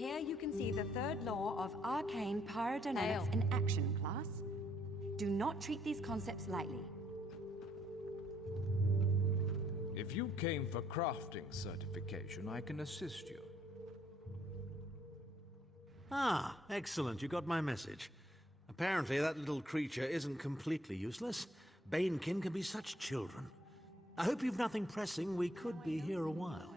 Here you can see the third law of arcane pyrodynamics in action, class. Do not treat these concepts lightly. If you came for crafting certification, I can assist you. Ah, excellent. You got my message. Apparently that little creature isn't completely useless. Banekin can be such children. I hope you've nothing pressing. We could be here a while.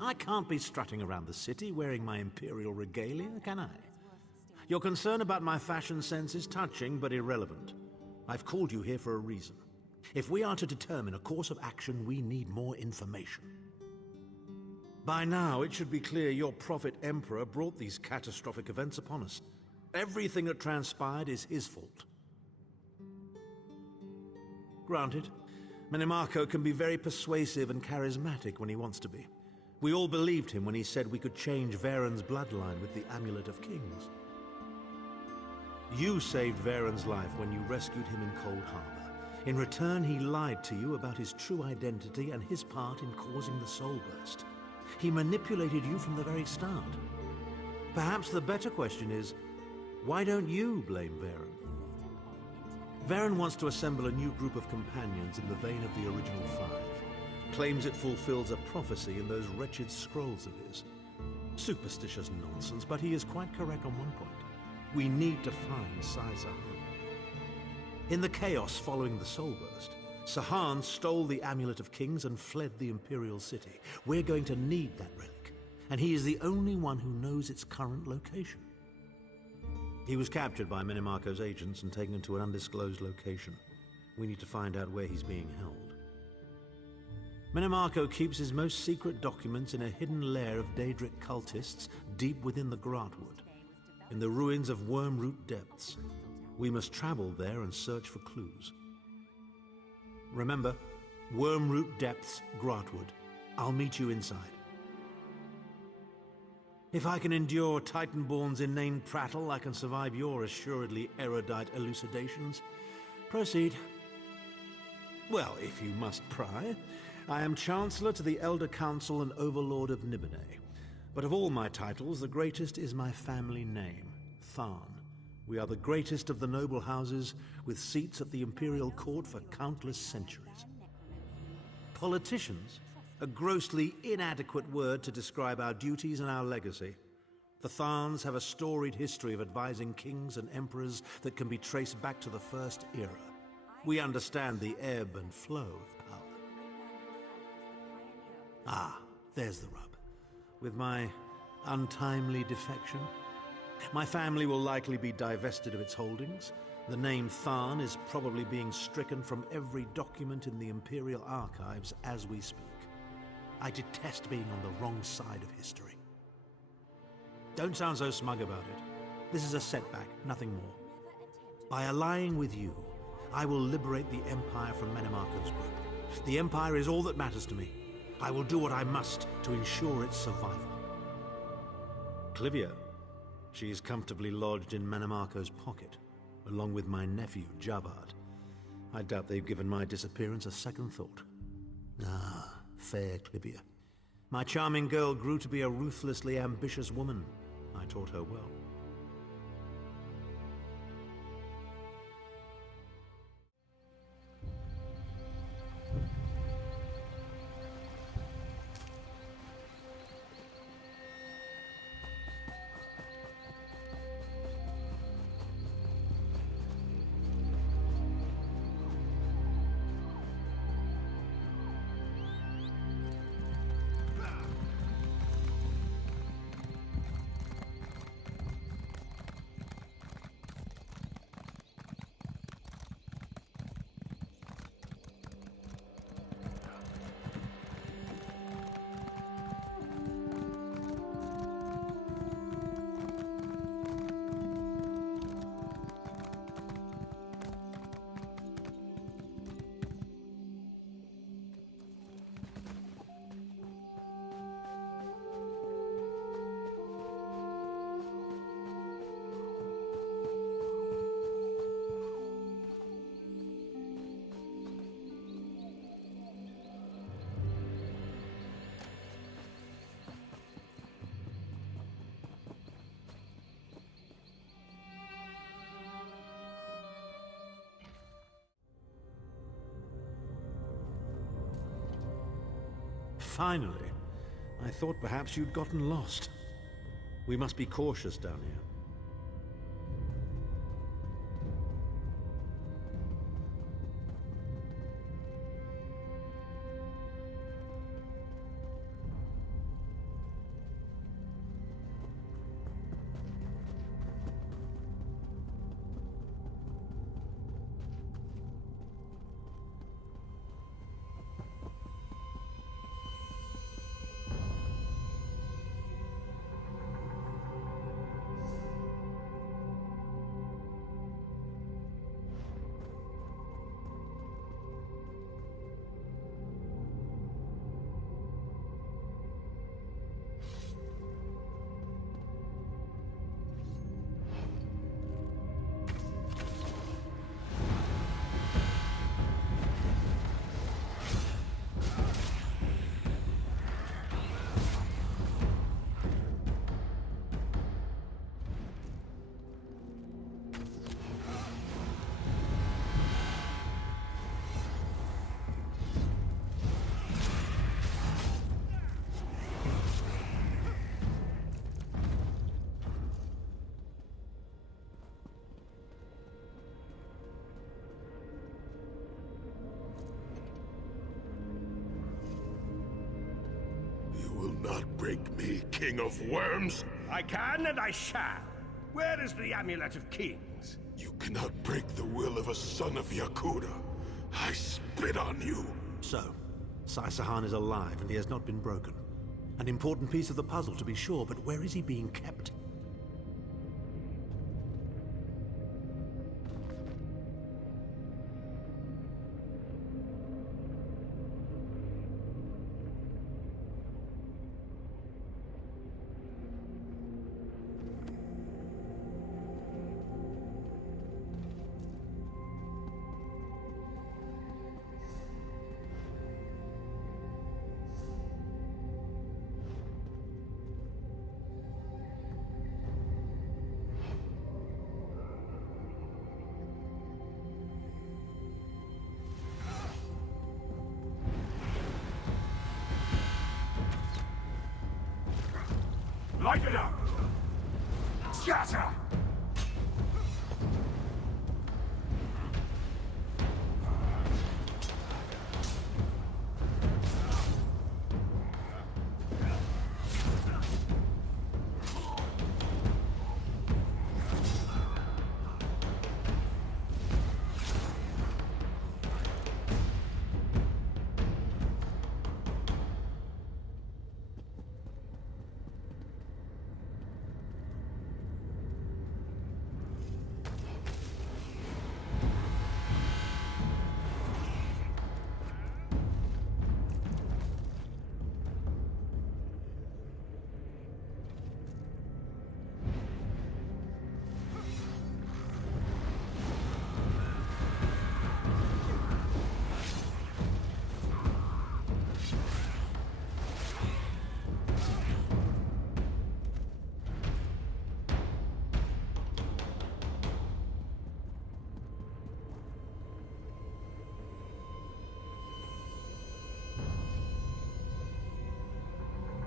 I can't be strutting around the city wearing my imperial regalia, can I? Your concern about my fashion sense is touching but irrelevant. I've called you here for a reason. If we are to determine a course of action, we need more information. By now, it should be clear your prophet Emperor brought these catastrophic events upon us. Everything that transpired is his fault. Granted, Minimarco can be very persuasive and charismatic when he wants to be. We all believed him when he said we could change Varen's bloodline with the Amulet of Kings. You saved Varen's life when you rescued him in Cold Harbor. In return, he lied to you about his true identity and his part in causing the Soul Burst. He manipulated you from the very start. Perhaps the better question is, why don't you blame Varen? Varen wants to assemble a new group of companions in the vein of the original five. Claims it fulfills a prophecy in those wretched scrolls of his. Superstitious nonsense, but he is quite correct on one point. We need to find Sai Sahan. In the chaos following the Soul Burst, Sahan stole the Amulet of Kings and fled the Imperial City. We're going to need that relic, and he is the only one who knows its current location. He was captured by Minimarco's agents and taken to an undisclosed location. We need to find out where he's being held. Minimarco keeps his most secret documents in a hidden lair of Daedric cultists deep within the Grotwood, in the ruins of Wormroot Depths. We must travel there and search for clues. Remember, Wormroot Depths, Grotwood. I'll meet you inside. If I can endure Titanborn's inane prattle, I can survive your assuredly erudite elucidations. Proceed. Well, if you must pry, I am Chancellor to the Elder Council and Overlord of Nibene. But of all my titles, the greatest is my family name, Tharn. We are the greatest of the noble houses, with seats at the Imperial Court for countless centuries. Politicians? A grossly inadequate word to describe our duties and our legacy. The Tharns have a storied history of advising kings and emperors that can be traced back to the First Era. We understand the ebb and flow of power. Ah, there's the rub. With my untimely defection, my family will likely be divested of its holdings. The name Tharn is probably being stricken from every document in the Imperial Archives as we speak. I detest being on the wrong side of history. Don't sound so smug about it. This is a setback, nothing more. By allying with you, I will liberate the Empire from Minimarco's grip. The Empire is all that matters to me. I will do what I must to ensure its survival. Clivia. She is comfortably lodged in Minimarco's pocket, along with my nephew, Javad. I doubt they've given my disappearance a second thought. Ah, fair Clivia. My charming girl grew to be a ruthlessly ambitious woman. I taught her well. Finally. I thought perhaps you'd gotten lost. We must be cautious down here. Not break me, King of Worms! I can and I shall. Where is the Amulet of Kings? You cannot break the will of a son of Yakuda. I spit on you! So, Sai Sahan is alive and he has not been broken. An important piece of the puzzle to be sure, but where is he being kept? Light it up! Scatter!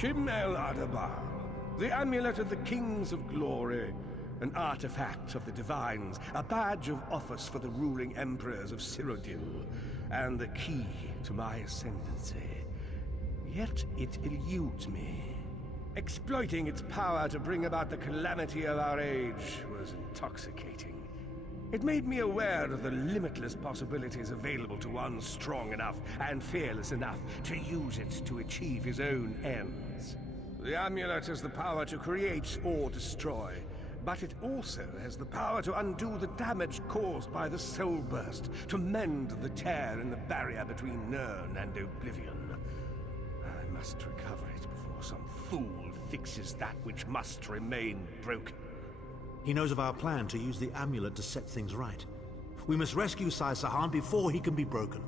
Chim El Adabar, the Amulet of the Kings of Glory, an artifact of the Divines, a badge of office for the ruling emperors of Cyrodiil, and the key to my ascendancy. Yet it eludes me. Exploiting its power to bring about the calamity of our age was intoxicating. It made me aware of the limitless possibilities available to one strong enough and fearless enough to use it to achieve his own ends. The amulet has the power to create or destroy, but it also has the power to undo the damage caused by the soul burst, to mend the tear in the barrier between Nirn and Oblivion. I must recover it before some fool fixes that which must remain broken. He knows of our plan to use the amulet to set things right. We must rescue Sai Sahan before he can be broken.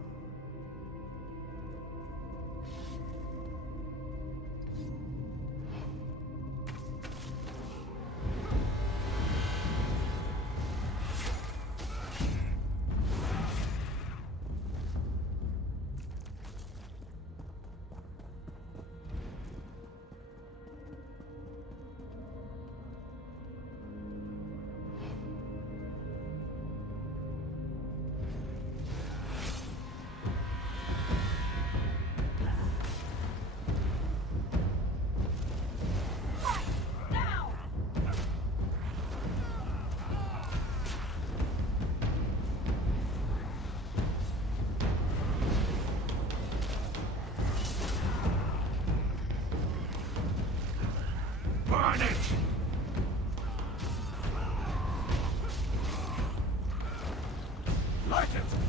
Burn it! Light it!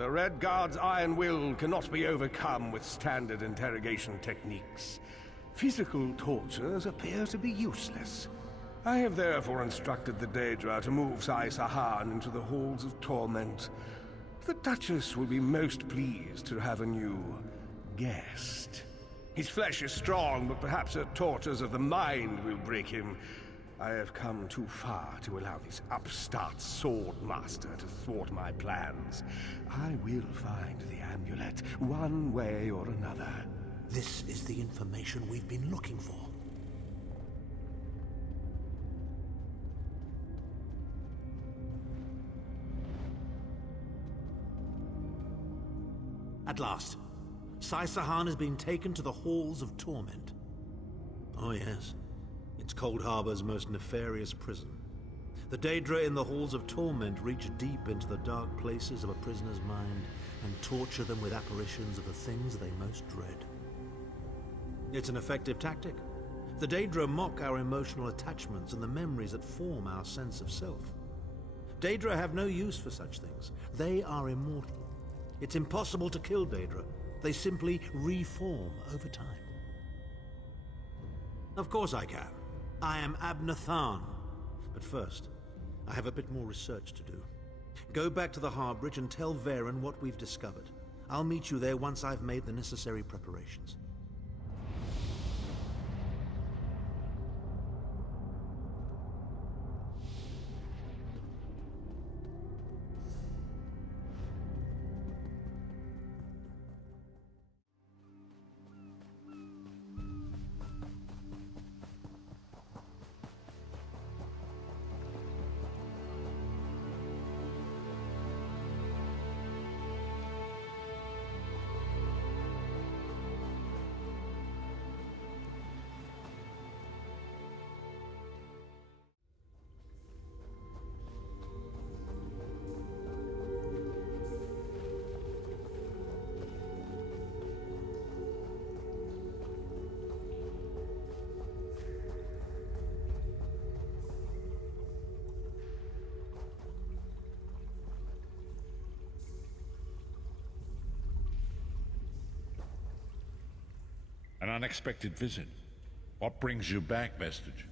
The Red Guard's iron will cannot be overcome with standard interrogation techniques. Physical tortures appear to be useless. I have therefore instructed the Daedra to move Sai Sahan into the halls of torment. The Duchess will be most pleased to have a new guest. His flesh is strong, but perhaps her tortures of the mind will break him. I have come too far to allow this upstart sword master to thwart my plans. I will find the amulet, one way or another. This is the information we've been looking for. At last, Sai Sahan has been taken to the Halls of Torment. Oh yes, it's Cold Harbor's most nefarious prison. The Daedra in the Halls of Torment reach deep into the dark places of a prisoner's mind and torture them with apparitions of the things they most dread. It's an effective tactic. The Daedra mock our emotional attachments and the memories that form our sense of self. Daedra have no use for such things. They are immortal. It's impossible to kill Daedra. They simply reform over time. Of course I can. I am Abnathan. But first, I have a bit more research to do. Go back to the Harbridge and tell Varen what we've discovered. I'll meet you there once I've made the necessary preparations. An unexpected visit. What brings you back, Vestige?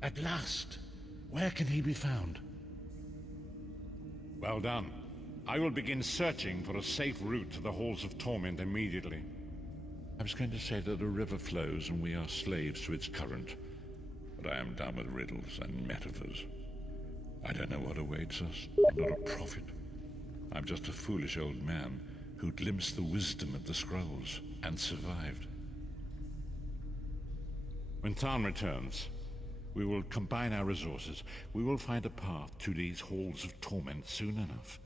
At last! Where can he be found? Well done. I will begin searching for a safe route to the Halls of Torment immediately. I was going to say that a river flows and we are slaves to its current, but I am done with riddles and metaphors. I don't know what awaits us. I'm not a prophet. I'm just a foolish old man who glimpsed the wisdom of the scrolls and survived. When Tarn returns, We will combine our resources. We will find a path to these halls of torment soon enough.